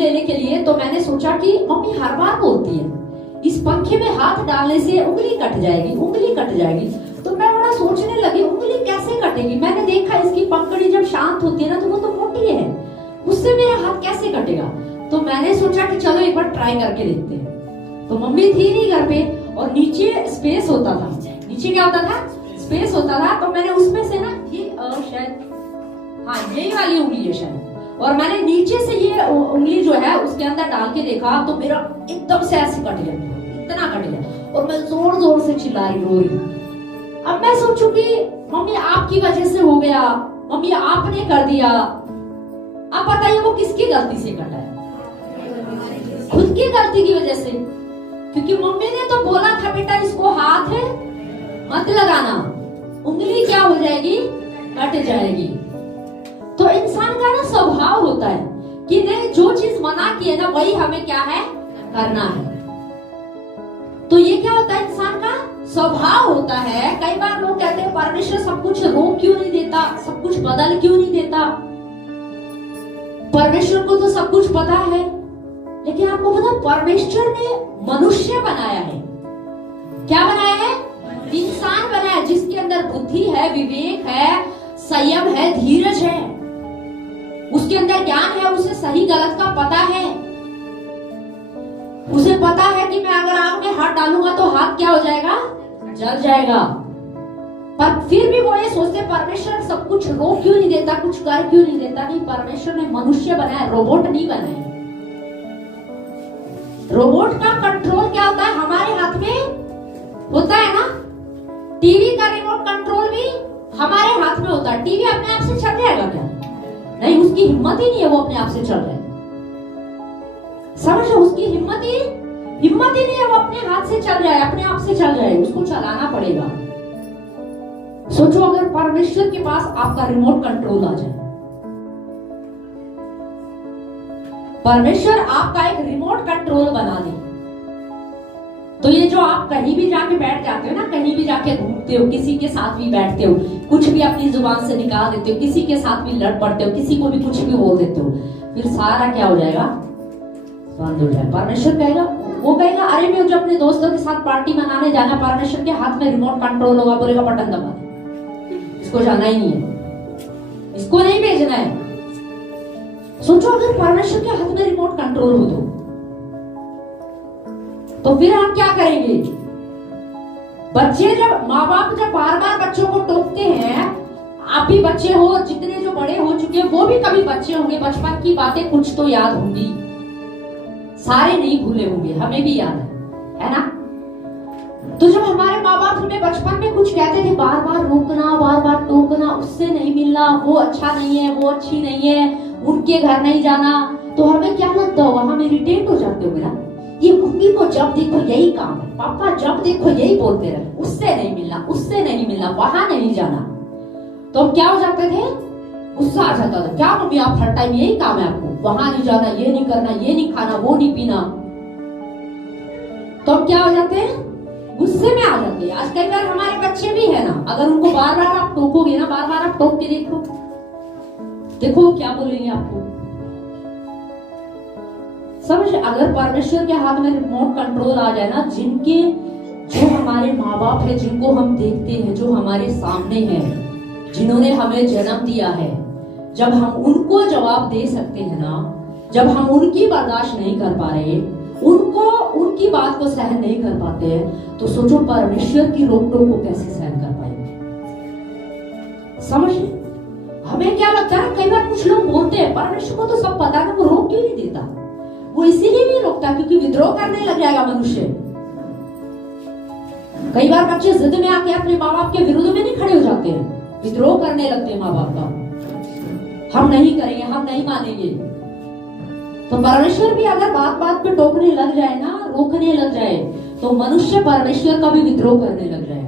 लेने के लिए, तो मैंने सोचा कि मम्मी हर बार बोलती है इस पंखे में हाथ डालने से उंगली कट जाएगी, उंगली कट जाएगी। तो मैं बड़ा सोचने लगी उंगली कैसे कटेगी। मैंने देखा इसकी पंखड़ी जब शांत होती है ना तो वो तो मोटी है, उससे मेरा हाथ कैसे कटेगा। तो मैंने सोचा कि चलो एक बार ट्राई करके देखते हैं। तो मम्मी थी नहीं घर पे और नीचे स्पेस होता था। नीचे क्या होता था? स्पेस होता था। तो मैंने उसमें से ना ये शायद हाँ यही वाली उंगली है शायद, और मैंने नीचे से ये उंगली जो है उसके अंदर डाल के देखा तो मेरा एकदम से ऐसे कट गया, इतना कट गया और मैं जोर जोर से चिल्ला रही, रो रही। अब मैं सोचू कि मम्मी आपकी वजह से हो गया, मम्मी आपने कर दिया। अब बताइए वो किसकी गलती से कटा है? खुद की गलती की वजह से, क्योंकि मम्मी ने तो बोला था बेटा इसको हाथ है मत लगाना, उंगली क्या हो जाएगी? कट जाएगी। तो इंसान का ना स्वभाव होता है कि नहीं जो चीज मना की है ना वही हमें क्या है? करना है। तो ये क्या होता है? इंसान का स्वभाव होता है। कई बार लोग कहते हैं परमेश्वर सब कुछ रोक क्यों नहीं देता, सब कुछ बदल क्यों नहीं देता, परमेश्वर को तो सब कुछ पता है। लेकिन आपको पता परमेश्वर ने मनुष्य बनाया है। क्या बनाया है? इंसान बनाया है जिसके अंदर बुद्धि है, विवेक है, संयम है, धीरज है, उसके अंदर ज्ञान है, उसे सही गलत का पता है। उसे पता है कि मैं अगर आग में हाथ डालूंगा तो हाथ क्या हो जाएगा? जल जाएगा। पर फिर भी वो ये सोचते परमेश्वर सब कुछ रोक क्यों नहीं देता, कुछ कर क्यों नहीं देता। नहीं, परमेश्वर ने मनुष्य बनाया, रोबोट नहीं बनाया। रोबोट का कंट्रोल क्या होता है? हमारे हाथ में होता है ना। टीवी का रिमोट कंट्रोल भी हमारे हाथ में होता है। टीवी अपने आप से चल जाएगा क्या? नहीं, उसकी हिम्मत ही नहीं है वो अपने आप से चल रहा है। समझ लो, उसकी हिम्मत ही नहीं है वो अपने हाथ से चल जाए, अपने आप से चल जाए, उसको चलाना पड़ेगा। सोचो अगर परमेश्वर के पास आपका रिमोट कंट्रोल आ जाए, परमेश्वर आपका एक रिमोट कंट्रोल बना दे, तो ये जो आप कहीं भी जाके बैठ जाते हो ना, कहीं भी जाके घूमते हो, किसी के साथ भी बैठते हो, कुछ भी अपनी जुबान से निकाल देते हो, किसी के साथ भी लड़ पड़ते हो, किसी को भी कुछ भी बोल देते हो, फिर सारा क्या हो जाएगा? बंद हो जाएगा। परमेश्वर कहेगा, वो कहेगा अरे मैं जो अपने दोस्तों के साथ पार्टी मनाने जाना, परमेश्वर के हाथ में रिमोट कंट्रोल होगा, बोलेगा बटन दबा दे, इसको जाना ही नहीं है, इसको नहीं भेजना है। सोचो अगर परमेश्वर के हाथ में रिमोट कंट्रोल हो तो फिर हम क्या करेंगे? बच्चे जब माँ बाप जब बार बार बच्चों को टोकते हैं, आप भी बच्चे हो, जितने जो बड़े हो चुके हैं वो भी कभी बच्चे होंगे, बचपन की बातें कुछ तो याद होंगी, सारे नहीं भूले होंगे, हमें भी याद है ना। तो जब हमारे माँ बाप हमें बचपन में कुछ कहते थे, बार बार रोकना, बार बार टोकना, उससे नहीं मिलना, वो अच्छा नहीं है, वो अच्छी नहीं है, उनके घर नहीं जाना, तो हमें क्या लगता होगा? हम इरिटेट हो जाते होंगे ना। ये मम्मी को जब देखो यही काम है, पापा जब देखो यही बोलते रहे, उससे नहीं मिलना, उससे नहीं मिलना, वहां नहीं जाना। तो हम क्या हो जाते थे? गुस्सा आ जाता था, क्या मम्मी आप हर टाइम यही काम है आपको, वहां नहीं जाना, ये नहीं करना, ये नहीं खाना, वो नहीं पीना। तो हम क्या हो जाते हैं? गुस्से में आ जाते हैं। आज कई बार हमारे बच्चे भी है ना, अगर उनको बार बार आप टोकोगे ना, बार बार आप टोक के देखो वो क्या बोलेंगे आपको। समझ, अगर परमेश्वर के हाथ में रिमोट कंट्रोल आ जाए ना, जिनके जो हमारे माँ बाप है, जिनको हम देखते हैं, जो हमारे सामने हैं, जिन्होंने हमें जन्म दिया है, जब हम उनको जवाब दे सकते हैं ना, जब हम उनकी बर्दाश्त नहीं कर पा रहे, उनको उनकी बात को सहन नहीं कर पाते हैं, तो सोचो परमेश्वर की रोक टोक को कैसे सहन कर पाएंगे। समझ, हमें क्या लगता है, कई बार कुछ लोग बोलते हैं परमेश्वर को तो सब पता है, वो रोक क्यों नहीं देता? वो इसीलिए नहीं रोकता क्योंकि विद्रोह करने लग जाएगा मनुष्य। कई बार बच्चे जिद में आके अपने माँ बाप के विरुद्ध में नहीं खड़े हो जाते हैं, विद्रोह करने लगते हैं माँ बाप का, हम नहीं करेंगे, हम नहीं मानेंगे। तो परमेश्वर भी अगर बात बात पे टोकने लग जाए ना, रोकने लग जाए, तो मनुष्य परमेश्वर का भी विद्रोह करने लग जाए।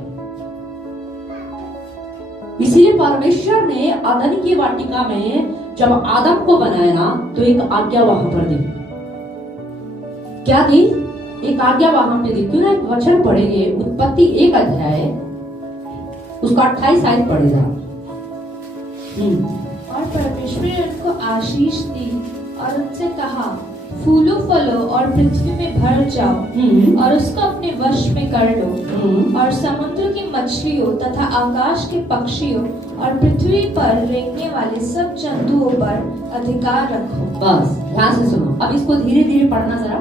इसीलिए परमेश्वर ने अदन की वाटिका में जब आदम को बनाया ना, तो एक आज्ञा वहां पर दी। क्या थी? एक आज्ञा वहां पे दी। क्यों ना एक वचन पढ़ेंगे, उत्पत्ति 1 अध्याय उसका 28 आयत पढ़ेगा। और परमेश्वर ने उनको आशीष दी और उनसे कहा, फूलो फलो और पृथ्वी में भर जाओ और उसको अपने वश में कर लो और समुद्र की मछलियों तथा आकाश के पक्षियों और पृथ्वी पर रेंगने वाले सब जंतुओं पर अधिकार रखो। बस ध्यान से सुनो, अब इसको धीरे धीरे पढ़ना जरा।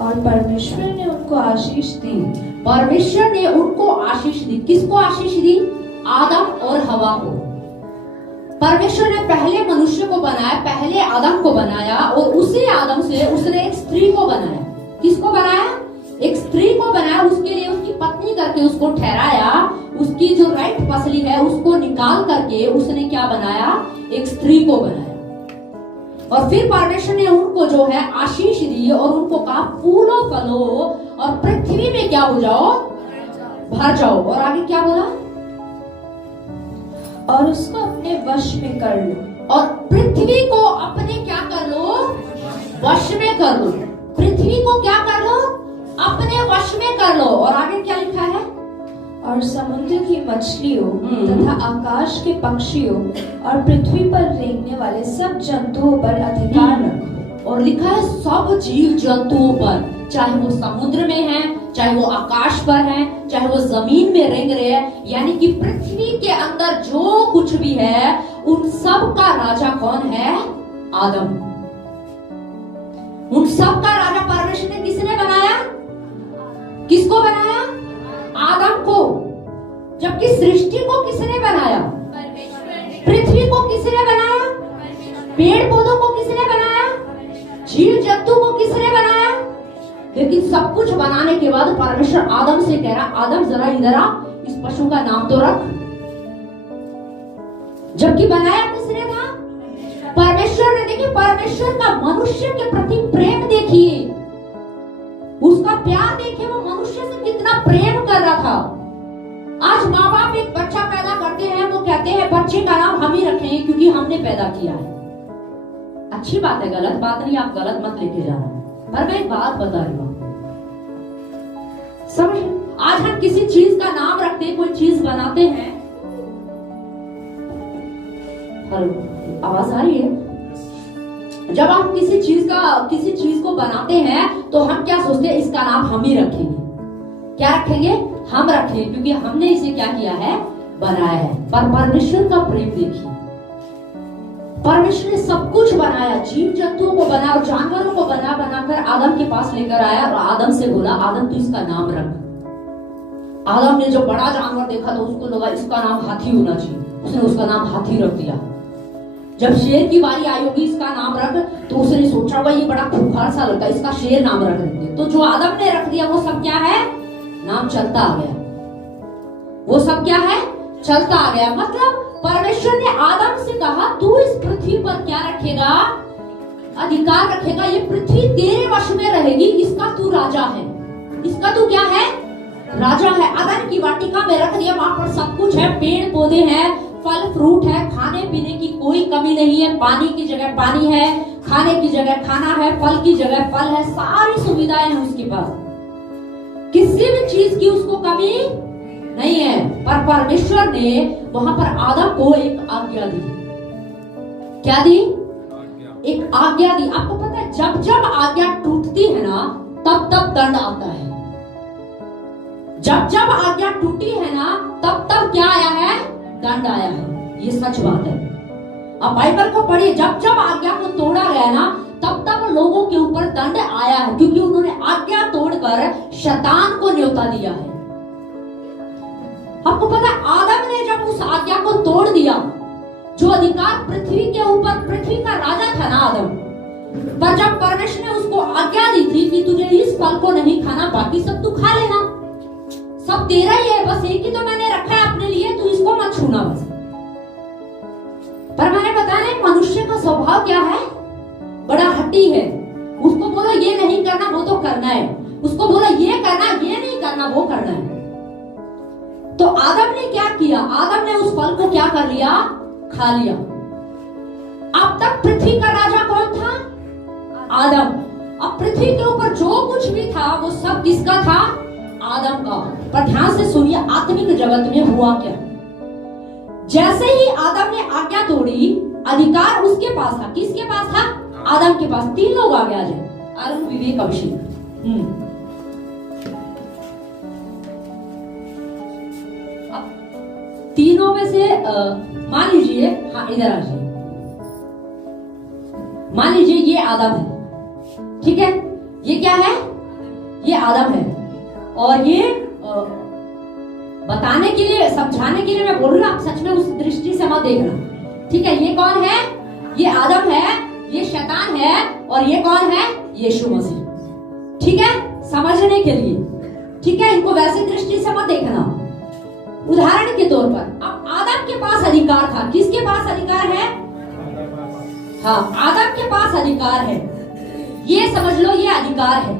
और परमेश्वर ने उनको आशीष दी। परमेश्वर ने उनको आशीष दी। किसको आशीष दी? आदम और हवा को। परमेश्वर ने पहले मनुष्य को बनाया, पहले आदम को बनाया और उसी आदम से उसने एक स्त्री को बनाया। किसको बनाया? एक स्त्री को बनाया। उसके लिए उसकी पत्नी करके उसको ठहराया। उसकी जो राइट पसली है उसको निकाल करके उसने क्या बनाया? एक स्त्री को बनाया। और फिर परमेश्वर ने उनको जो है आशीष दी और उनको कहा फूलो फलो और पृथ्वी में क्या हो जाओ? भर जाओ। और आगे क्या बोला? और उसको अपने वश में कर लो। और पृथ्वी को अपने क्या कर लो? वश में कर लो। पृथ्वी को क्या कर लो? अपने वश में कर लो। और आगे क्या लिखा है? और समुद्र की मछलियों तथा आकाश के पक्षियों और पृथ्वी पर रेंगने वाले सब जंतुओं पर अधिकार रखो। और लिखा है सब जीव जंतुओं पर, चाहे वो समुद्र में है, चाहे वो आकाश पर है, चाहे वो जमीन में रेंग रहे हैं, यानी कि पृथ्वी के अंदर जो कुछ भी है उन सब का राजा कौन है? आदम। उन सब का राजा परमेश्वर ने किसने बनाया? किसको बनाया? आदम को। जबकि सृष्टि को किसने बनाया? पृथ्वी को किसने बनाया? पेड़ पौधों को किसने बनाया? जीव जंतु को किसने बनाया? लेकिन सब कुछ बनाने के बाद परमेश्वर आदम से कह रहा, आदम जरा इधर आ, इस पशु का नाम तो रख। जबकि बनाया किसने था? परमेश्वर ने। देखिए परमेश्वर का मनुष्य के प्रति प्रेम देखिए, उसका प्यार देखिए, वो मनुष्य से कितना प्रेम कर रहा था। आज माँ बाप एक बच्चा पैदा करते हैं, वो कहते हैं बच्चे का नाम हम ही रखेंगे क्योंकि हमने पैदा किया है। अच्छी बात है, गलत बात नहीं, आप गलत मत लेके जाना। पर मैं एक बात बता रही हूँ, समझ। आज हम किसी चीज का नाम रखते हैं, कोई चीज बनाते हैं। हेलो, आवाज आ रही है? जब हम किसी चीज को बनाते हैं तो हम क्या सोचते हैं? इसका नाम हम ही रखेंगे। क्या रखेंगे? हम रखेंगे क्योंकि हमने इसे क्या किया है? बनाया है। पर परमेश्वर का प्रेम देखिए, परमेश्वर ने सब कुछ बनाया, जीव जंतुओं को बनाया और जानवरों को बनाकर आदम के पास लेकर आया और आदम से बोला, आदम तू इसका नाम रख। आदम ने जो बड़ा जानवर देखा तो उसको लगा इसका नाम हाथी होना चाहिए, उसने उसका नाम हाथी रख दिया। जब शेर की बारी आई होगी इसका नाम रख, तो उसने सोचा भाई ये बड़ा खूंखार सा लगता है, इसका शेर नाम रख देंगे। तो जो आदम ने रख दिया वो सब क्या है? नाम चलता आ गया। वो सब क्या है? चलता आ गया। मतलब परमेश्वर ने आदम से कहा तू इस पृथ्वी पर क्या रखेगा? अधिकार रखेगा। ये पृथ्वी तेरे वश में रहेगी, इसका तू राजा है, इसका तू क्या है? राजा है। अदन की वाटिका में रख दिया, वहां पर सब कुछ है, पेड़ पौधे हैं, फल फ्रूट है, खाने पीने की कोई कमी नहीं है, पानी की जगह पानी है, खाने की जगह खाना है, फल की जगह फल है, सारी सुविधाएं हैं उसके पास, किसी भी चीज की उसको कमी नहीं है। पर परमेश्वर ने वहां पर आदम को एक आज्ञा दी। क्या दी? एक आज्ञा दी। आपको पता है जब जब आज्ञा टूटती है ना तब तब दंड आता है। जब जब आज्ञा टूटी है ना तब तब क्या आया है? दंड आया है। ये सच बात है। अब बाइबल को पढ़िए, जब जब आज्ञा को तोड़ा गया ना तब तब लोगों के ऊपर दंड आया है, क्योंकि उन्होंने आज्ञा तोड़कर शैतान को न्योता दिया है। आपको पता है आदम ने जब उस आज्ञा को तोड़ दिया, जो अधिकार पृथ्वी के ऊपर, पृथ्वी का राजा था ना आदम, पर जब परमेश्वर ने उसको आज्ञा दी थी कि तुझे इस फल को नहीं खाना, बाकी सब तू खा लेना, सब तेरा ही है, बस एक ही तो मैंने रखा है अपने लिए, तू इसको मत छूना बस। पर मैंने बताया मनुष्य का स्वभाव क्या है? बड़ा हट्टी है। उसको बोला ये नहीं करना, वो तो करना है, उसको बोला ये करना, ये नहीं करना, वो करना है। तो आदम ने क्या किया? आदम ने उस फल को क्या कर लिया? खा लिया। अब तक पृथ्वी का राजा कौन था? आदम। अब पृथ्वी के ऊपर जो कुछ भी था वो सब किसका था? आदम का। पर ध्यान से सुनिए, आत्मिक जगत में हुआ क्या? जैसे ही आदम ने आज्ञा तोड़ी, अधिकार उसके पास था। किसके पास था? आदम के पास। 3 लोग आगे आ जाए। अरुण, विवेक, अभिषेक। तीनों में से मान लीजिए, हाँ इधर आ जाइए। मान लीजिए ये आदम है, ठीक है, ये क्या है, ये आदम है। और ये बताने के लिए, समझाने के लिए मैं बोल रही हूँ, आप सच में उस दृष्टि से मत देखना, ठीक है। ये कौन है, ये आदम है, ये शैतान है, और ये कौन है, यीशु मसीह, ठीक है, समझने के लिए, ठीक है। इनको वैसे दृष्टि से मत देखना। उदाहरण के तौर पर, अब आदम के पास अधिकार था, किसके पास अधिकार है, हाँ आदम के पास अधिकार है, ये समझ लो, ये अधिकार है,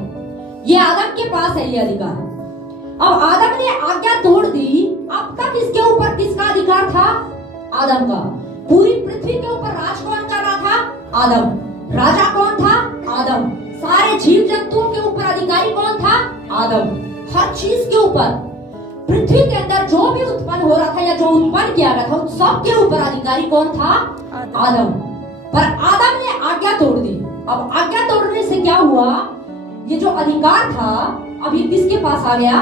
ये आदम के पास है ये अधिकार। अब आदम ने आज्ञा तोड़ दी, अब तक इसके ऊपर किसका अधिकार था, आदम का। पूरी पृथ्वी के ऊपर राज कौन कर रहा था, आदम। राजा कौन था, आदम। सारे जीव जंतुओं के ऊपर अधिकारी कौन था, आदम। हर चीज के ऊपर, पृथ्वी के अंदर जो भी उत्पन्न हो रहा था या जो उत्पन्न किया गया था, उन सब के ऊपर अधिकारी कौन था, आदम। पर आदम ने आज्ञा तोड़ दी। अब आज्ञा तोड़ने से क्या हुआ, ये जो अधिकार था अब ये किसके पास आ गया,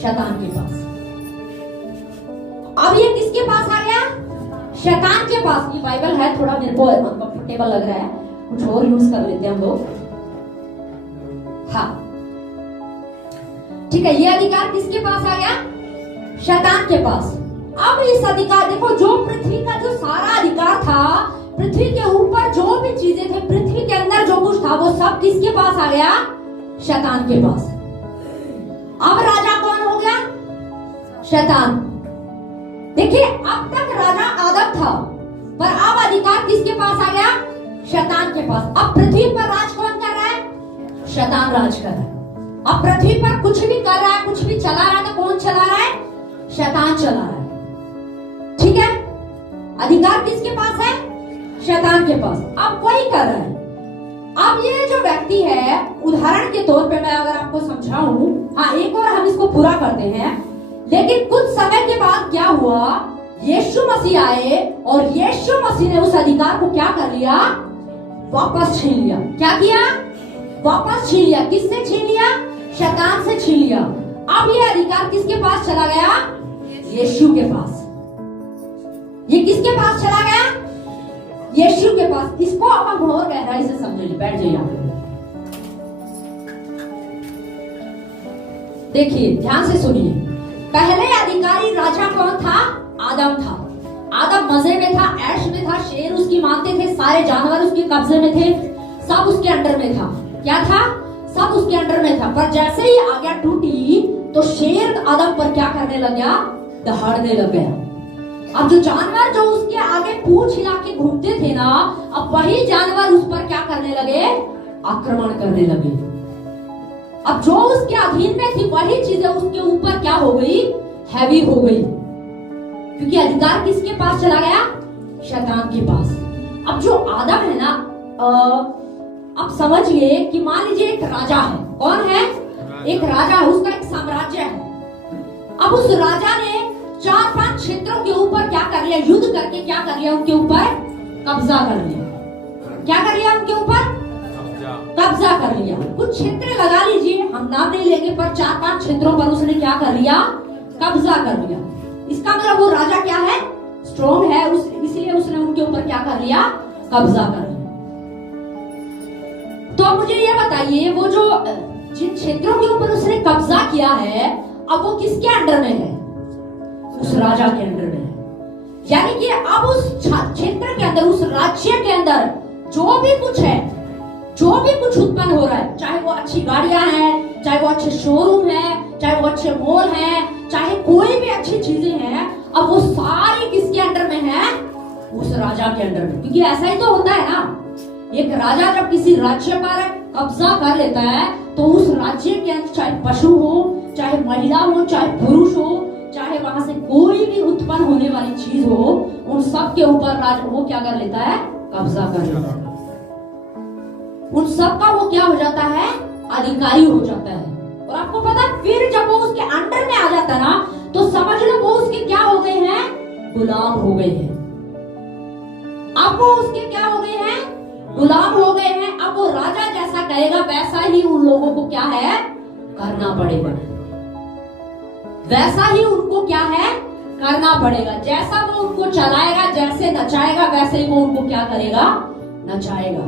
शैतान के पास। अब ये किसके पास आ गया, शैतान के पास। ये बाइबल है, थोड़ा मेरे को अनकंफर्टेबल लग रहा है, कुछ और यूज कर लेते हैं हम लोग। हाँ ठीक है, ये अधिकार किसके पास आ गया, शैतान के पास। अब इस अधिकार देखो, जो पृथ्वी का जो सारा अधिकार था, पृथ्वी के ऊपर जो भी चीजें थे, पृथ्वी के अंदर जो कुछ था, वो सब किसके पास आ गया, शैतान के पास। अब राजा कौन हो गया, शैतान। देखिए, अब तक राजा आदम था, पर अब अधिकार किसके पास आ गया, शैतान के पास। अब पृथ्वी पर राज कौन कर रहा है, शैतान राज कर रहा है। अब पृथ्वी पर कुछ भी कर रहा है, कुछ भी चला रहा है, तो कौन चला रहा है, शैतान चला रहा है, ठीक है। अधिकार किसके पास है, शैतान के पास। अब वही कर रहा है। अब ये जो व्यक्ति है, उदाहरण के तौर पे मैं अगर आपको समझाऊं, हाँ एक और हम इसको पूरा करते हैं। लेकिन कुछ समय के बाद क्या हुआ, यीशु मसीह आए और यीशु मसीह ने उस अधिकार को क्या कर लिया, वापस छीन लिया। क्या किया, वापस छीन लिया। किससे छीन लिया, शैतान से छीन लिया। अब ये अधिकार किसके पास चला गया, यीशु के पास। ये किसके पास चला गया, यीशु के पास। इसको अब हम और गहराई से समझेंगे। बैठ जाइए आप। देखिए, ध्यान से सुनिए। पहले अधिकारी राजा कौन था, आदम था। आदम मजे में था, ऐश में था, शेर उसकी मानते थे, सारे जानवर उसके कब्जे में थे, सब उसके अंडर में था। क्या था, सब उसके अंडर में था। पर जैसे ही आज्ञा टूटी, तो शेर आदम पर क्या करने लग गया, दहाड़ने लग गया। अब जो जानवर जो उसके आगे पूंछ हिला के घूमते थे ना, अब वही जानवर उस पर क्या करने लगे, आक्रमण करने लगे। अब जो उसके अधीन में थी, वही चीजें उसके ऊपर क्या हो गई, हैवी हो गई। क्योंकि अधिकार किसके पास चला गया, शैतान के पास। अब जो आदम है ना, अब समझिए कि मान लीजिए एक राजा है। कौन है, एक राजा है, उसका एक साम्राज्य है। अब उस राजा ने 4-5 क्षेत्रों के ऊपर क्या कर लिया, युद्ध करके क्या कर लिया, उनके ऊपर कब्जा कर लिया। क्या कर लिया, उनके ऊपर कब्जा कर लिया। कुछ क्षेत्र लगा लीजिए, हम नाम नहीं लेंगे, पर 4-5 क्षेत्रों पर उसने क्या कर लिया, कब्जा कर लिया। इसका मतलब वो राजा क्या है, स्ट्रॉन्ग है, इसलिए उसने उनके ऊपर क्या कर लिया, कब्जा कर लिया। तो अब मुझे ये बताइए, वो जो जिन क्षेत्रों के ऊपर उसने कब्जा किया है, अब वो किसके अंडर में है, उस राजा के अंडर में है। यानी कि अब उस क्षेत्र के अंदर, उस राज्य के अंदर जो भी कुछ है, जो भी कुछ उत्पन्न हो रहा है, चाहे वो अच्छी गाड़ियां हैं, चाहे वो अच्छे शोरूम है, चाहे वो अच्छे मॉल हैं, चाहे कोई भी अच्छी चीजें हैं, अब वो सारी किसके अंडर में है, उस राजा के अंडर में। क्योंकि ऐसा ही तो होता है ना, एक राजा जब किसी राज्य पर कब्जा कर लेता है, तो उस राज्य के अंदर चाहे पशु हो, चाहे महिला हो, चाहे पुरुष हो, चाहे वहां से कोई भी उत्पन्न होने वाली चीज हो, उन सब के ऊपर राजा वो क्या कर लेता है, कब्जा कर लेता है। उन सब का वो क्या हो जाता है, अधिकारी हो जाता है। और आपको पता, फिर जब वो उसके अंडर में आ जाता है ना, तो समझ लो वो उसके क्या हो गए हैं, गुलाम हो गए हैं। अब वो उसके क्या हो गए हैं, गुलाम हो गए हैं। अब वो राजा जैसा कहेगा वैसा ही उन लोगों को क्या है करना पड़ेगा, वैसा ही उनको क्या है करना पड़ेगा। जैसा वो उनको चलाएगा, जैसे नचाएगा, वैसे ही वो उनको क्या करेगा नचाएगा।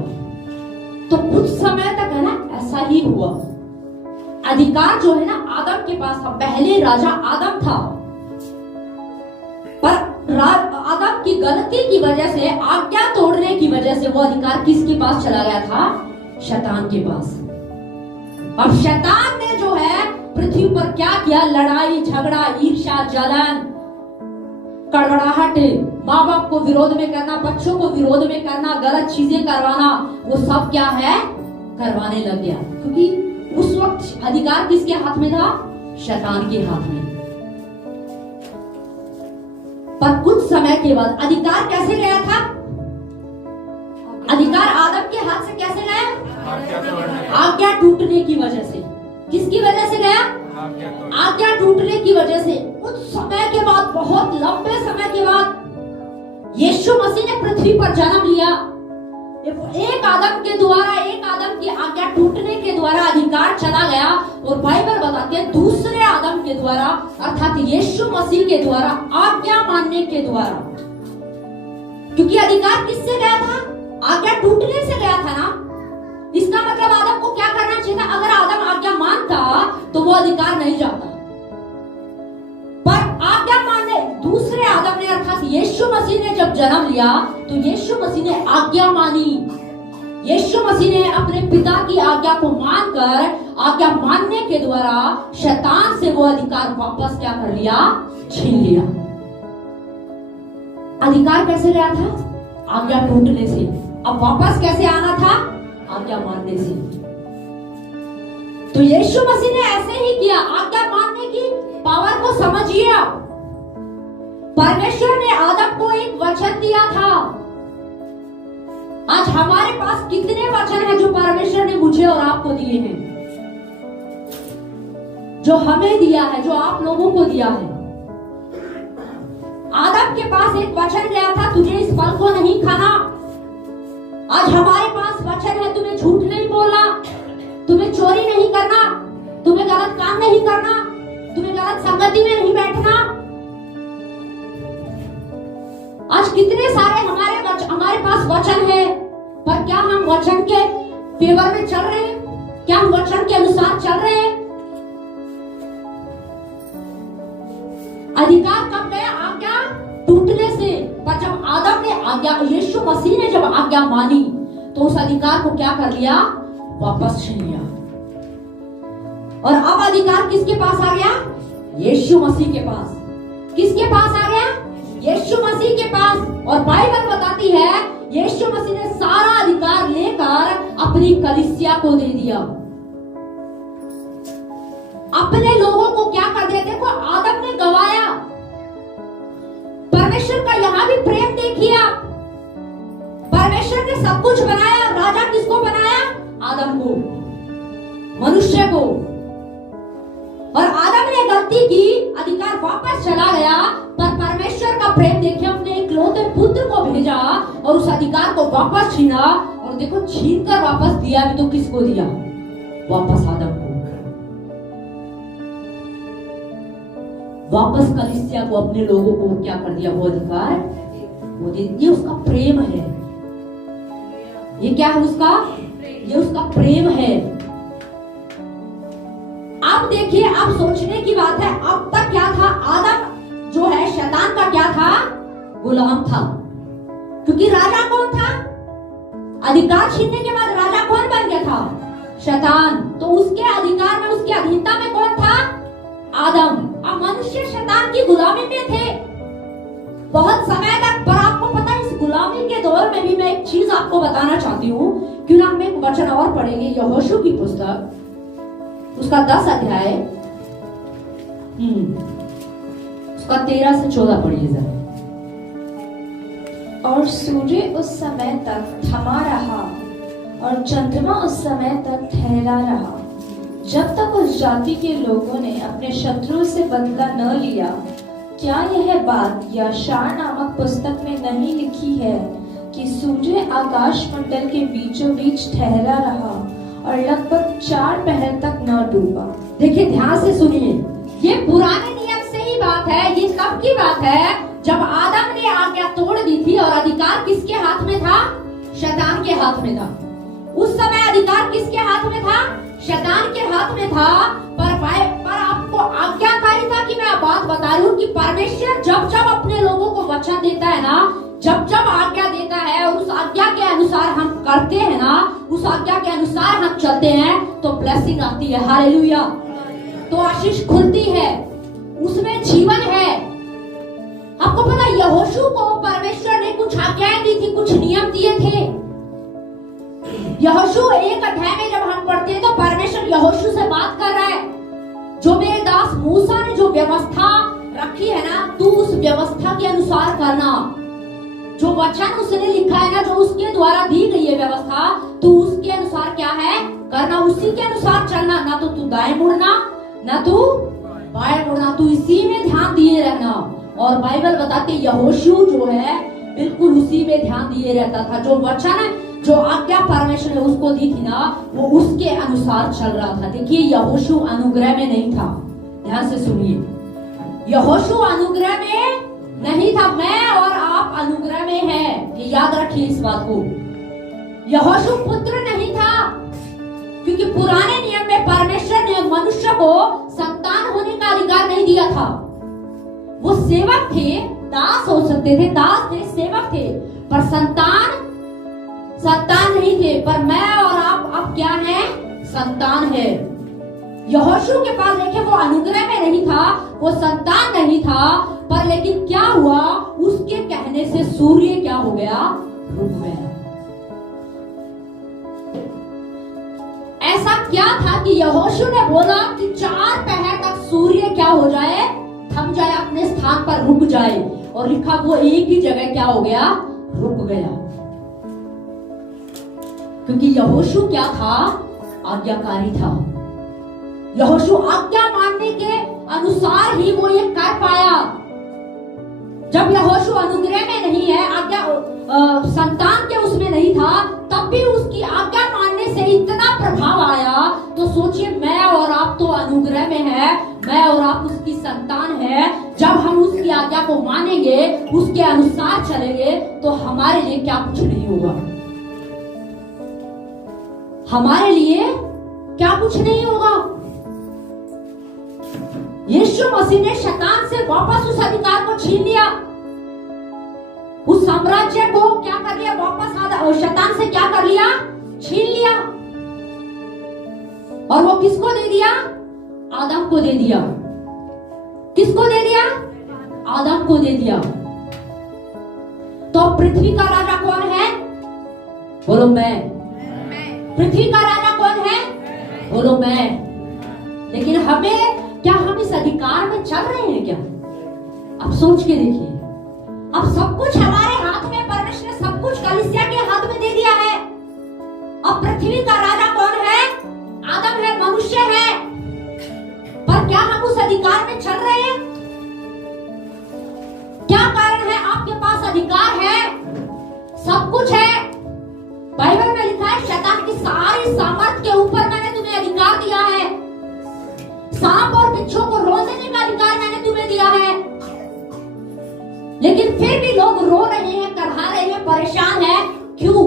तो कुछ समय तक है ना ऐसा ही हुआ। अधिकार जो है ना आदम के पास था, पहले राजा आदम था, पर आदम की गलती की वजह से, आज्ञा तोड़ने की वजह से वो अधिकार किसके पास चला गया था? शैतान के पास। अब शैतान ने जो है पृथ्वी पर क्या किया? लड़ाई झगड़ा, ईर्ष्या, जलन, कड़कड़ाहट, माँ बाप को विरोध में करना, बच्चों को विरोध में करना, गलत चीजें करवाना, वो सब क्या है करवाने लग गया। क्योंकि उस वक्त अधिकार किसके हाथ में था? शैतान के हाथ में। पर कुछ समय के बाद अधिकार कैसे गया था? अधिकार आदम के हाथ से कैसे गया? आज्ञा टूटने की वजह से। किसकी वजह से गया? आज्ञा टूटने की वजह से। कुछ समय के बाद, बहुत लंबे समय के बाद यीशु मसीह ने पृथ्वी पर जन्म लिया। एक आदम के द्वारा, एक आदम की आज्ञा टूटने के द्वारा अधिकार चला गया, और बाइबल बताती है दूसरे आदम के द्वारा, अर्थात यीशु मसीह के द्वारा, आज्ञा मानने के द्वारा। क्योंकि अधिकार किससे गया था? आज्ञा टूटने से गया था ना। इसका मतलब आदम को क्या करना चाहिए था? अगर आदम आज्ञा मानता तो वो अधिकार नहीं जाता, पर आज्ञा मानने दूसरे आदम ने, अर्थात यीशु मसीह ने जब जन्म लिया तो यीशु मसीह ने आज्ञा मानी। यीशु मसीह ने अपने पिता की आज्ञा को मानकर, आज्ञा मानने के द्वारा शैतान से वो अधिकार वापस क्या कर लिया? छीन लिया। अधिकार कैसे गया था? आज्ञा टूटने से। अब वापस कैसे आना था? आज्ञा मानने से। तो यीशु मसीह ने ऐसे ही किया। आज्ञा मानने की पावर को समझिए। परमेश्वर ने आदम को एक वचन दिया था। आज हमारे पास कितने वचन हैं जो परमेश्वर ने मुझे और आपको दिए हैं? जो हमें दिया है, जो आप लोगों को दिया है। आदम के पास एक वचन गया था, तुझे इस फल को नहीं खाना। आज हमारे पास वचन है, तुम्हें झूठ नहीं बोलना, तुम्हें चोरी नहीं करना, तुम्हें गलत काम नहीं करना, तुम्हें गलत संगति में नहीं बैठना। आज कितने सारे हमारे पास वचन है, पर क्या हम वचन के फेवर में चल रहे हैं? क्या हम वचन के अनुसार चल रहे हैं? अधिकार कब गया? आज्ञा टूटने से। पर जब आदम ने आज्ञा, यीशु मसीह ने जब आज्ञा मानी तो उस अधिकार को क्या कर लिया? वापस छीन लिया। और अब अधिकार किसके पास आ गया? यीशु मसीह के पास। किसके पास आ गया? यीशु मसीह के पास। और बाइबल बताती है यीशु मसीह ने सारा अधिकार लेकर अपनी कलीसिया को दे दिया, अपने लोगों को क्या कर दिया? देखो आदम ने गवाया, परमेश्वर का यहां भी प्रेम देखिए आप। परमेश्वर ने सब कुछ बनाया। राजा किसको बनाया? आदम को, मनुष्य को। और आदम ने गलती की, अधिकार वापस चला गया। पर परमेश्वर का प्रेम देखिए, अपने इकलौते पुत्र को भेजा और उस अधिकार को वापस छीना। और देखो छीन कर वापस दिया भी तो किसको दिया? वापस आदम को। वापस कलीसिया को, अपने लोगों को क्या कर दिया? वो अधिकार वो दे। ये उसका प्रेम है। ये क्या है उसका? ये उसका प्रेम है। अब देखिए, अब सोचने की बात है, अब तक क्या था? आदम जो है शैतान का क्या था? गुलाम था। क्योंकि राजा कौन था? अधिकार छीनने के बाद राजा कौन बन गया था? शैतान। तो उसके अधिकार में, उसकी अधीनता में कौन था? आदम। अब मनुष्य शैतान की गुलामी में थे बहुत समय तक। पर आपको पता है, इस गुलामी के दौर में भी मैं एक चीज आपको बताना चाहती हूँ। क्यों ना हम एक वचन और पढ़ेंगे, यहोशू की पुस्तक, उसका 10 अध्याय, उसका 13 से 14 पढ़िए जरा। और सूर्य उस समय तक थमा रहा और चंद्रमा उस समय तक ठहरा रहा, जब तक उस जाति के लोगों ने अपने शत्रु से बदला न लिया। क्या यह बात याशार नामक पुस्तक में नहीं लिखी है? कि सूर्य आकाश मंडल के बीचों बीच ठहरा रहा और लगभग 4 पहर तक न डूबा। देखिए ध्यान से सुनिए, ये पुराने नियम से ही बात है। ये कब की बात है? जब आदम ने आज्ञा तोड़ दी थी और अधिकार किसके हाथ में था? शैतान के हाथ में था। उस समय अधिकार किसके हाथ में था? शैतान के हाथ में था। पर आपको आज्ञाकारी था कि मैं बात बता रही हूँ कि परमेश्वर जब जब अपने लोगों को वचन देता है ना, जब जब आज्ञा देता है और उस आज्ञा के अनुसार हम करते हैं ना, उस आज्ञा के अनुसार हम चलते हैं, तो ब्लेसिंग आती है। हालेलुया। तो आशीष खुलती है, उसमें जीवन है। आपको पता यहोशू को परमेश्वर ने कुछ आज्ञाएं दी थी, कुछ नियम दिए थे। यहोशू 1 अध्याय में जब हम पढ़ते हैं तो परमेश्वर यहोशू से बात कर रहा है, जो मेरे दास मूसा ने जो व्यवस्था रखी है ना, तू उस व्यवस्था के अनुसार करना। जो वचन उसने लिखा है ना, जो उसके द्वारा दी गई है व्यवस्था, तू उसके अनुसार क्या है करना, उसी के अनुसार चलना। ना तो तू दाएं मुड़ना, ना तू बाएं मुड़ना, तू इसी में ध्यान दिए रहना। और बाइबल बताते यहोशू जो है बिल्कुल उसी में ध्यान दिए रहता था। जो वचन, जो आज्ञा परमेश्वर ने उसको दी थी ना, वो उसके अनुसार चल रहा था। देखिए यहोशू अनुग्रह में नहीं था। ध्यान से सुनिए, यहोशू अनुग्रह में नहीं था। मैं और आप अनुग्रह में हैं, ये याद रखिए इस बात को। यहोशू पुत्र नहीं था, क्योंकि पुराने नियम में परमेश्वर ने मनुष्य को संतान होने का अधिकार नहीं दिया था। वो सेवक थे, दास हो सकते थे, दास थे, सेवक थे, पर संतान नहीं थे। पर मैं और आप अब क्या है? संतान है। यहोशू के पास देखे वो अनुग्रह में नहीं था, वो संतान नहीं था, पर लेकिन क्या हुआ? उसके कहने से सूर्य क्या हो गया? रुक गया। ऐसा क्या था कि यहोशू ने बोला कि 4 पहर तक सूर्य क्या हो जाए? थम जाए, अपने स्थान पर रुक जाए। और लिखा वो एक ही जगह क्या हो गया? रुक गया। क्योंकि यहोशू क्या था? आज्ञाकारी था। यहोशू आज्ञा मानने के अनुसार ही वो ये कर पाया। जब यहोशू अनुग्रह में नहीं है, आज्ञा संतान के उसमें नहीं था, तब भी उसकी आज्ञा मानने से इतना प्रभाव आया। तो सोचिए, मैं और आप तो अनुग्रह में है, मैं और आप उसकी संतान है। जब हम उसकी आज्ञा को मानेंगे, उसके अनुसार चलेंगे, तो हमारे लिए क्या कुछ नहीं होगा। हमारे लिए क्या कुछ नहीं होगा। यीशु मसीह ने शैतान से वापस उस अधिकार को छीन लिया, उस साम्राज्य को क्या कर लिया? वापस शैतान से क्या कर लिया? छीन लिया। और वो किसको दे दिया? आदम को दे दिया। किसको दे दिया? आदम को दे दिया। तो पृथ्वी का राजा कौन है? बोलो मैं। पृथ्वी का राजा कौन है? बोलो मैं। लेकिन क्या हम इस अधिकार में चल रहे हैं क्या? अब सोच के देखिए। अब सब कुछ हमारे हाथ में, परमेश्वर ने सब कुछ कलीसिया के हाथ में दे दिया है। अब पृथ्वी का राजा कौन है? आदम है, मनुष्य है। पर क्या हम उस अधिकार में चल रहे हैं? क्या कारण है? आपके पास अधिकार है, सब कुछ है। बाइबल में लिखा है, शैतान की सारी सामर्थ के ऊपर मैंने तुम्हें अधिकार दिया है। सांप और बिच्छू को रोक देने का अधिकार मैंने तुम्हें दिया है। लेकिन फिर भी लोग रो रहे हैं, करहा रहे हैं, परेशान हैं। क्यों?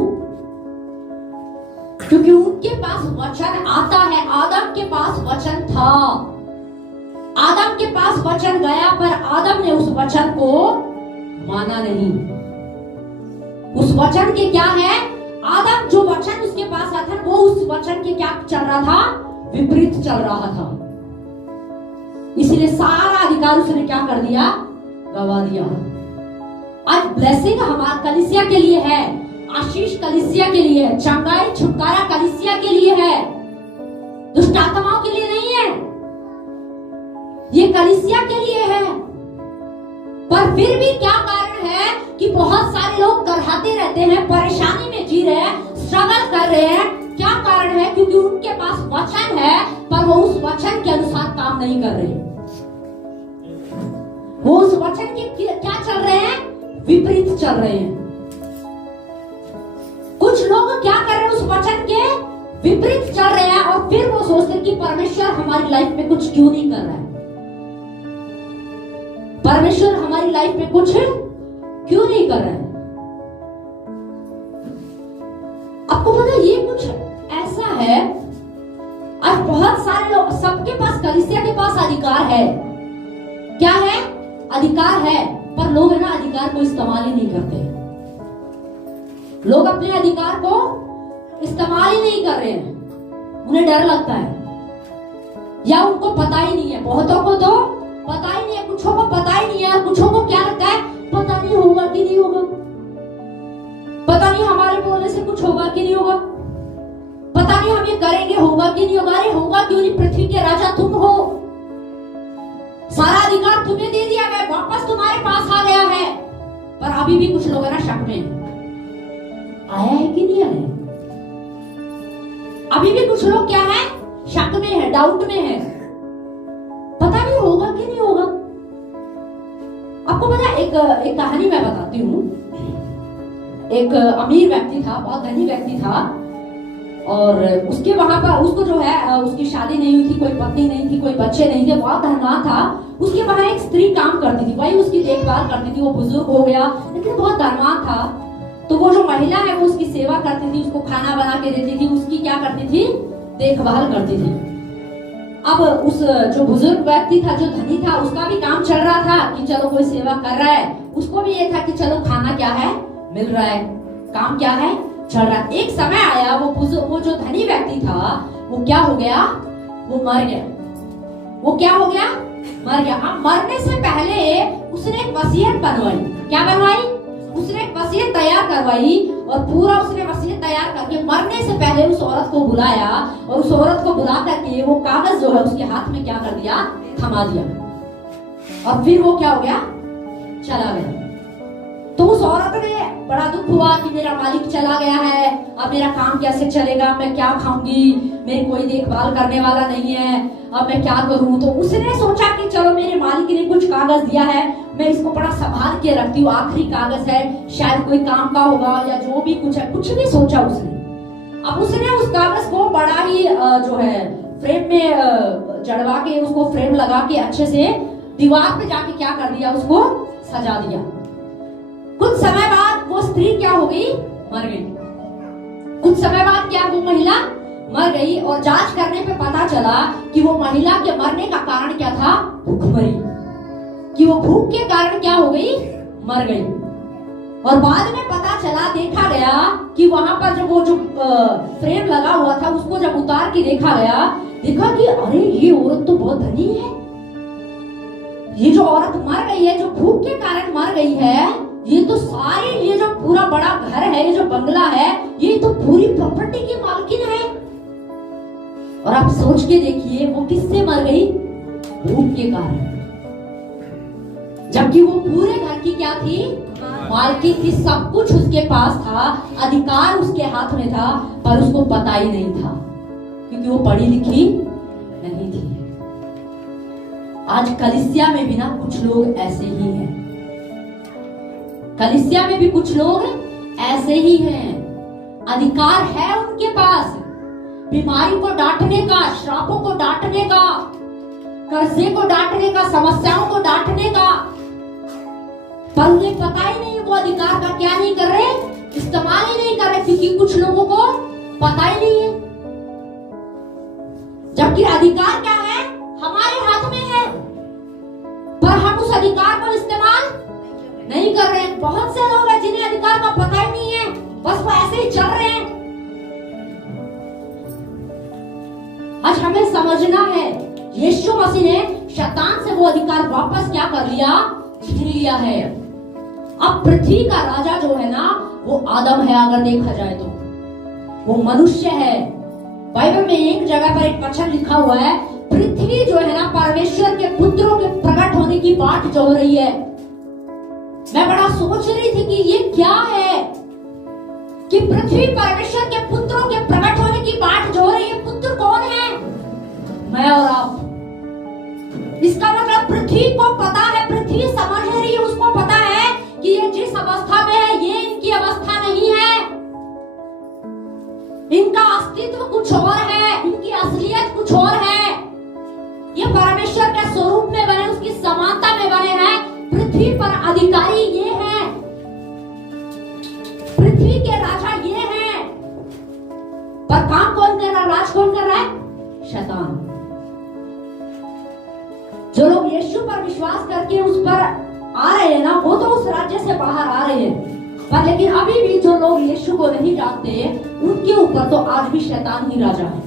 क्योंकि उनके पास वचन आता है। आदम के पास वचन था, आदम के पास वचन गया, पर आदम ने उस वचन को माना नहीं। उस वचन के क्या है? आदम जो वचन उसके पास आया था, वो उस वचन के क्या चल रहा था? विपरीत चल रहा था। इसलिए सारा अधिकार उसने क्या कर दिया? गवा दिया। आज ब्लेसिंग हमारा कलीसिया के लिए है, आशीष कलीसिया के लिए है, चंगाई छुटकारा कलीसिया के लिए है, दुष्ट आत्माओं के लिए नहीं है। ये कलीसिया के लिए है। पर फिर भी क्या कारण है कि बहुत सारे लोग करहाते रहते हैं, परेशानी में जी रहे हैं, स्ट्रगल कर रहे हैं। क्या कारण है? क्योंकि उनके पास वचन है, पर वो उस वचन के अनुसार काम नहीं कर रहे। वो उस वचन के क्या चल रहे हैं? विपरीत चल रहे हैं। वचन के विपरीत चल रहे हैं और फिर वो सोचते कि परमेश्वर हमारी लाइफ में कुछ क्यों नहीं कर रहा है, परमेश्वर हमारी लाइफ में कुछ क्यों नहीं कर रहा है। आपको पता ये कुछ ऐसा है, आज बहुत सारे लोग, सबके पास, कलीसिया के पास अधिकार है, क्या है, अधिकार है, पर लोग है ना अधिकार को इस्तेमाल ही नहीं करते। लोग अपने अधिकार को इस्तेमाल ही नहीं कर रहे हैं, उन्हें डर लगता है या उनको पता ही नहीं है। बहुतों को तो पता ही नहीं है, कुछों को पता ही नहीं है, और कुछों को क्या लगता है, पता नहीं होगा कि नहीं होगा, पता नहीं हमारे बोलने से कुछ होगा कि नहीं होगा, पता नहीं हम ये करेंगे होगा कि नहीं होगा। अरे होगा क्यों नहीं, पृथ्वी के राजा तुम हो, सारा अधिकार तुम्हें दे दिया गया, वापस तुम्हारे पास आ गया है। पर अभी भी कुछ लोग है ना शक में, आया है कि नहीं आया, अभी भी कुछ लोग क्या है, शक में है, डाउट में है, पता नहीं होगा कि नहीं होगा। आपको पता है, एक कहानी मैं बताती हूँ। एक अमीर व्यक्ति था, बहुत धनी व्यक्ति था, और उसके वहां पर उसको जो है, उसकी शादी नहीं हुई थी, कोई पत्नी नहीं थी, कोई बच्चे नहीं थे, बहुत धनवान था। उसके वहां एक स्त्री काम करती थी, वही उसकी देखभाल करती थी। वो बुजुर्ग हो गया लेकिन बहुत धनवान था, तो वो जो महिला है वो उसकी सेवा करती थी, उसको खाना बना के देती थी, उसकी क्या करती थी, देखभाल करती थी। अब उस जो बुजुर्ग व्यक्ति था, जो धनी था, उसका भी काम चल रहा था कि चलो कोई सेवा कर रहा है, उसको भी ये था कि चलो खाना क्या है मिल रहा है, काम क्या है चल रहा है। एक समय आया, वो जो धनी व्यक्ति था वो क्या हो गया, वो मर गया। वो क्या हो गया, मर गया। अब मरने से पहले उसने एक वसीयत बनवाई। क्या बनवाई, उसने एक वसीयत तैयार करवाई, और पूरा उसने वसीयत तैयार करके मरने से पहले उस औरत को बुलाया, और उस औरत को बुला करके वो कागज जो है उसके हाथ में क्या कर दिया, थमा दिया, और फिर वो क्या हो गया, चला गया। तो उस औरत ने बड़ा दुख हुआ कि मेरा मालिक चला गया है, अब मेरा काम कैसे चलेगा, मैं क्या खाऊंगी, मेरी कोई देखभाल करने वाला नहीं है, अब मैं क्या करूं। तो उसने सोचा कि चलो मेरे मालिक ने कुछ कागज दिया है, मैं इसको बड़ा संभाल के रखती हूँ, आखिरी कागज है, शायद कोई काम का होगा या जो भी कुछ है, कुछ भी सोचा उसने। अब उसने उस कागज को बड़ा ही जो है फ्रेम में जड़वा के, उसको फ्रेम लगा के अच्छे से दीवार पे जाके क्या कर दिया, उसको सजा दिया। कुछ समय बाद वो स्त्री क्या हो गई, मर गई। कुछ समय बाद क्या, वो महिला मर गई, और जांच करने पे पता चला कि वो महिला के मरने का कारण क्या था, भूखमरी, कि वो भूख के कारण क्या हो गई, मर गई। और बाद में पता चला, देखा गया कि वहां पर जब वो जो फ्रेम लगा हुआ था उसको जब उतार के देखा गया, देखा कि अरे ये औरत तो बहुत धनी है, ये जो औरत मर गई है, जो भूख के कारण मर गई है, ये तो सारी, ये जो पूरा बड़ा घर है, ये जो बंगला है, ये तो पूरी प्रॉपर्टी की मालकिन है। और आप सोच के देखिए वो किससे मर गई, भूख के कारण, जबकि वो पूरे घर की क्या थी, मालकिन थी, सब कुछ उसके पास था, अधिकार उसके हाथ में था, पर उसको पता ही नहीं था क्योंकि वो पढ़ी लिखी नहीं थी। आज कलीसिया में भी ना कुछ लोग ऐसे ही हैं, कलीसिया में भी कुछ लोग ऐसे ही हैं, अधिकार है उनके पास, बीमारी को डांटने का, श्रापों को डांटने का, कर्जे को डांटने का, समस्याओं को डांटने का, पर उन्हें पता ही नहीं वो अधिकार का क्या नहीं कर रहे, इस्तेमाल ही नहीं कर रहे, क्योंकि कुछ लोगों को पता ही नहीं है। जबकि अधिकार क्या है, हमारे हाथ में है, पर हम उस अधिकार को इस्तेमाल नहीं कर रहे हैं। बहुत से लोग हैं जिन्हें अधिकार का पता ही नहीं है, बस वो ऐसे ही चल रहे हैं। आज हमें समझना है, यीशु मसीह ने शैतान से वो अधिकार वापस क्या कर लिया, छीन लिया है। अब पृथ्वी का राजा जो है ना, वो आदम है, अगर देखा जाए तो वो मनुष्य है। बाइबल में एक जगह पर एक वचन लिखा हुआ है, पृथ्वी जो है ना परमेश्वर के पुत्रों के प्रकट होने की बाट जो हो रही है। मैं बड़ा सोच रही थी कि ये क्या है कि पृथ्वी परमेश्वर के पुत्रों के प्रकट होने की बाट जो हो रही है। पुत्र कौन है, मैं और आप। इसका मतलब पृथ्वी को पता है, पृथ्वी समझ रही है, उसको पता है कि ये जिस अवस्था में है ये इनकी अवस्था नहीं है, अधिकारी ये हैं, पृथ्वी के राजा ये हैं, पर काम कौन कर रहा है, राज कौन कर रहा है? शैतान। जो लोग यीशु पर विश्वास करके उस पर आ रहे हैं ना, वो तो उस राज्य से बाहर आ रहे हैं, पर लेकिन अभी भी जो लोग यीशु को नहीं जानते उनके ऊपर तो आज भी शैतान ही राजा है।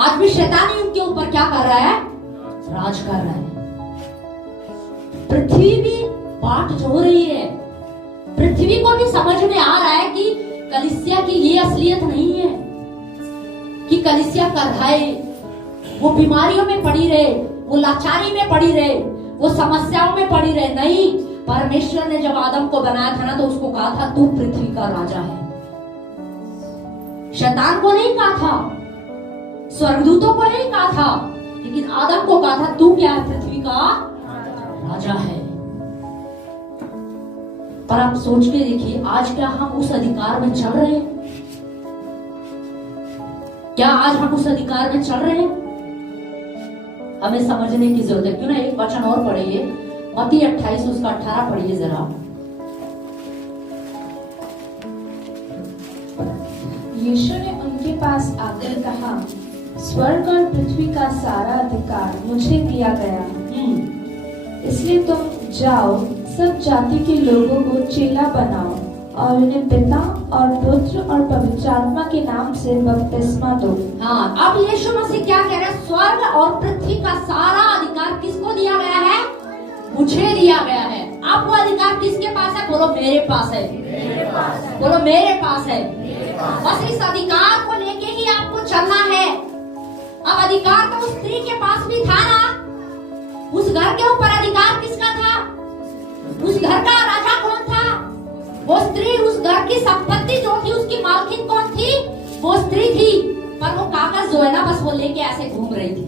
आज भी शैतान ही उनके ऊपर क्या कर रहा है? राज कर रहा है। पृथ्वी भी बाट हो रही है। पृथ्वी को भी समझ में आ रहा है कि कलीसिया की ये असलियत नहीं है कि कलीसिया कर रहे, वो बीमारियों में पड़ी रहे, वो लाचारी में पड़ी रहे, वो समस्याओं में पड़ी रहे। नहीं, परमेश्वर ने जब आदम को बनाया था ना, तो उसको कहा था तू पृथ्वी का राजा है। शैतान को नहीं कहा था, स्वर्गदूतों को नहीं कहा था, लेकिन आदम को कहा था तू क्या है? पृथ्वी का राजा है। पर आप सोच के देखिए, आज क्या हम उस अधिकार में चल रहे हैं? क्या आज हम उस अधिकार में चल रहे हैं? हमें समझने की जरूरत है। क्यों ना एक वचन और पढ़िए, मत्ती 28 उसका 18 पढ़िए जरा। यीशु ने उनके पास आकर कहा, स्वर्ग और पृथ्वी का सारा अधिकार मुझे दिया गया, इसलिए तुम जाओ, सब जाति के लोगों को चेला बनाओ और उन्हें पिता और पुत्र और पवित्र आत्मा के नाम से बपतिस्मा दो। हाँ, अब यीशु मसीह क्या कह रहे हैं? स्वर्ग और पृथ्वी का सारा अधिकार किसको दिया गया है? मुझे दिया गया है। अब वो अधिकार किसके पास है? बोलो मेरे पास है। बोलो मेरे पास है। बस इस अधिकार को लेके ही आपको चलना है। अब अधिकार तो उस स्त्री के पास भी था ना, उस घर के ऊपर अधिकार किसका था? उस घर का राजा कौन था? वो स्त्री। उस घर की संपत्ति जो थी उसकी मालकिन कौन थी? वो स्त्री थी। पर वो कागज जो है ना, बस वो लेके ऐसे घूम रही थी,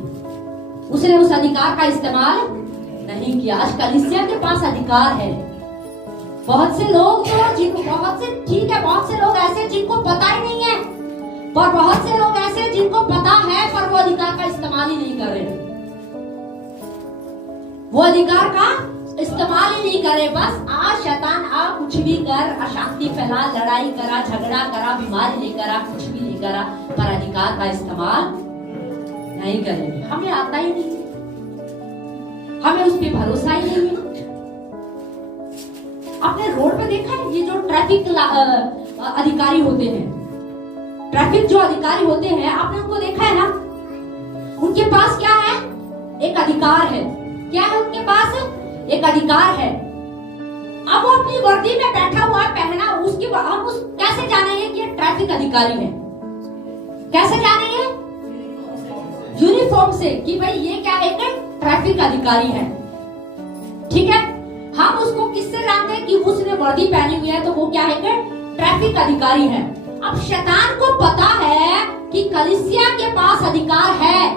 उसने उस अधिकार का इस्तेमाल नहीं किया। आज कलीसिया के पास अधिकार है। बहुत से लोग तो जिनको, बहुत से ठीक है, बहुत से लोग ऐसे जिनको पता ही नहीं है, पर बहुत से लोग ऐसे जिनको पता है पर वो अधिकार का इस्तेमाल ही नहीं कर रहे। वो अधिकार का इस्तेमाल ही नहीं करे। बस आ शैतान आ, कुछ भी कर, अशांति फैला, लड़ाई करा, झगड़ा करा, बीमारी लेकर आ, कुछ भी लेकर आ, पर अधिकार का इस्तेमाल नहीं करेंगे। हमें आता ही नहीं, हमें उस पर भरोसा ही नहीं है। आपने रोड पे देखा है, ये जो ट्रैफिक अधिकारी होते हैं, ट्रैफिक जो अधिकारी होते हैं, आपने उनको देखा है ना? उनके पास क्या है? एक अधिकार है। क्या है उनके पास? एक अधिकार है। अब वो अपनी वर्दी में बैठा हुआ है, पहना, उसकी हम उस कैसे जानेंगे कि ये ट्रैफिक अधिकारी है? कैसे जानेंगे? यूनिफॉर्म से, कि भाई ये क्या है? ट्रैफिक अधिकारी है। ठीक है, हम उसको किससे जानते हैं? कि उसने वर्दी पहनी हुई है तो वो क्या है? ट्रैफिक अधिकारी है। अब शैतान को पता है कि कलीसिया के पास अधिकार है।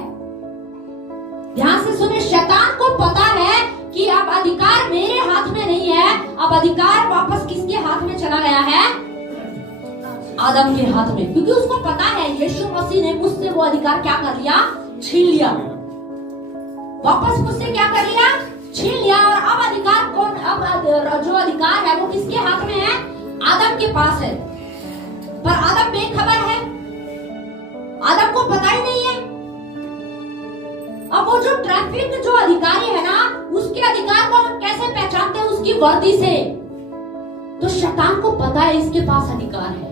ध्यान से सुने, शैतान को पता है कि अब अधिकार मेरे हाथ में नहीं है, अब अधिकार वापस किसके हाथ में चला गया है? आदम के हाथ में। क्योंकि उसको पता है यीशु मसीह ने मुझसे वो अधिकार क्या कर लिया? छीन लिया। वापस मुझसे क्या कर लिया? छीन लिया। और अब अधिकार कौन? अब जो अधिकार है वो किसके हाथ में है? आदम के पास है। पर आदम बेखबर है, आदम को पता ही नहीं है। अब वो जो ट्रैफिक जो अधिकारी है ना, उसके अधिकार को हम कैसे पहचानते हैं? उसकी वर्दी से। तो शैतान को पता है इसके पास अधिकार है।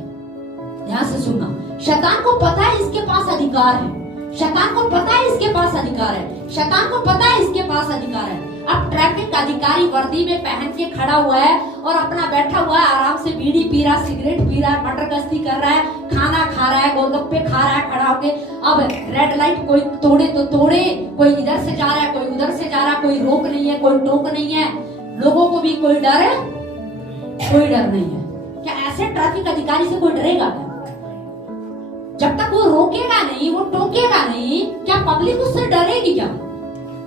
ध्यान से सुनना, शैतान को पता है इसके पास अधिकार है। शैतान को पता है इसके पास अधिकार है। शैतान को पता है इसके पास अधिकार है। अब ट्रैफिक अधिकारी वर्दी में पहन के खड़ा हुआ है और अपना बैठा हुआ है, आराम से बीड़ी पी रहा, सिगरेट पी रहा है, मटर गश्ती कर रहा है, खाना खा रहा है, गोलगप्पे खा रहा है खड़ा होके। अब रेड लाइट कोई तोड़े तो तोड़े, कोई इधर से जा रहा है, कोई उधर से जा रहा है, कोई रोक नहीं है, कोई टोक नहीं है, लोगों को भी कोई डर है? कोई डर नहीं है। क्या ऐसे ट्रैफिक अधिकारी से कोई डरेगा क्या? जब तक वो रोकेगा नहीं, वो टोकेगा नहीं, क्या पब्लिक उससे डरेगी क्या?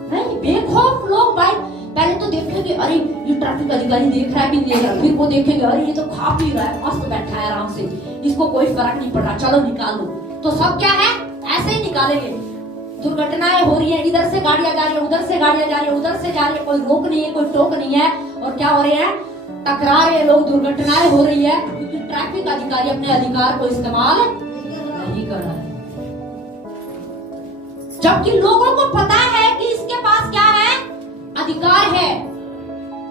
नहीं। बेखौफ लोग भाई पहले तो देखेंगे, अरे ये ट्रैफिक अधिकारी देख रहा है कि देख रहा है, फिर वो देखेंगे, अरे ये तो खा पी रहा है, मस्त बैठा है आराम से, इसको कोई फर्क नहीं पड़ रहा, चलो निकाल दो। तो सब क्या है? ऐसे ही निकालेंगे। दुर्घटनाएं हो रही है, इधर से गाड़ियां जा रही है, उधर से गाड़ियां जा रही है, उधर से जा रही है, कोई रोक नहीं है, कोई टोक नहीं है, और क्या हो रहे हैं, टकरा रहे लोग, दुर्घटनाएं हो रही है, क्योंकि ट्रैफिक अधिकारी अपने अधिकार को इस्तेमाल नहीं कर रहा है। जबकि लोगों को पता है कि इसके पास क्या है, अधिकार है,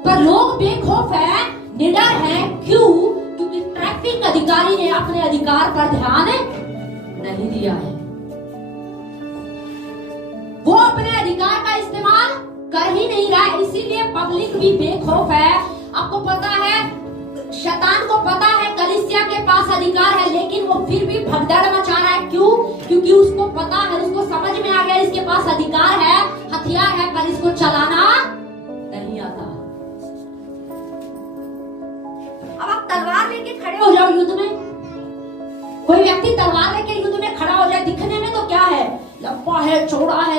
पर लोग बेखौफ है, निडर है। क्यों? क्योंकि ट्रैफिक अधिकारी ने अपने अधिकार पर ध्यान नहीं दिया है। वो अपने अधिकार का इस्तेमाल कर ही नहीं रहा है, इसीलिए पब्लिक भी बेखौफ है। आपको पता है, शैतान को पता है कलीसिया के पास अधिकार है, लेकिन वो फिर भी भगदड़ मचा रहा है। क्यों? क्योंकि उसको पता है, उसको समझ में आ गया इसके पास अधिकार है, हथियार है, पर इसको चलाना नहीं आता। अब आप तलवार लेके खड़े हो जाओ युद्ध में, कोई व्यक्ति तलवार लेके युद्ध में खड़ा हो जाए, दिखने में तो क्या है, लंबा है, चौड़ा है,